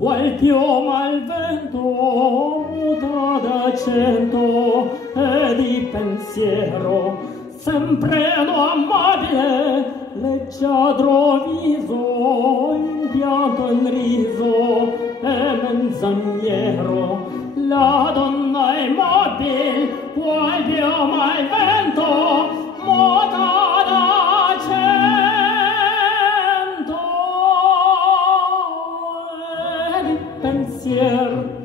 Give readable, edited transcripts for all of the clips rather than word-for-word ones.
qual piuma al vento muta d'accento e di pensiero sempre no amabile leggiadro viso impianto in riso e menzognero la donna immobil qual piuma al vento muta d'accento e di pensiero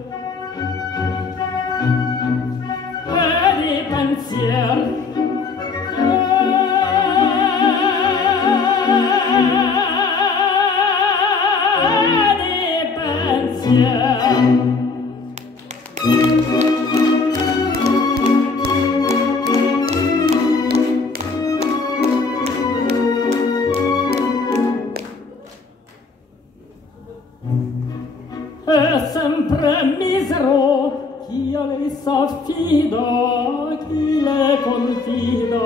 è sempre misero chi a lei s'affida, chi le confida,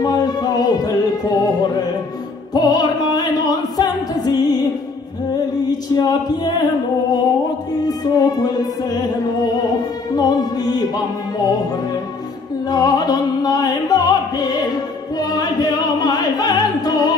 mal cauta il cuore, ormai non sentesi, felicia pieno, chi so quel seno, non viva amore, la donna immobil, qual piuma il vento,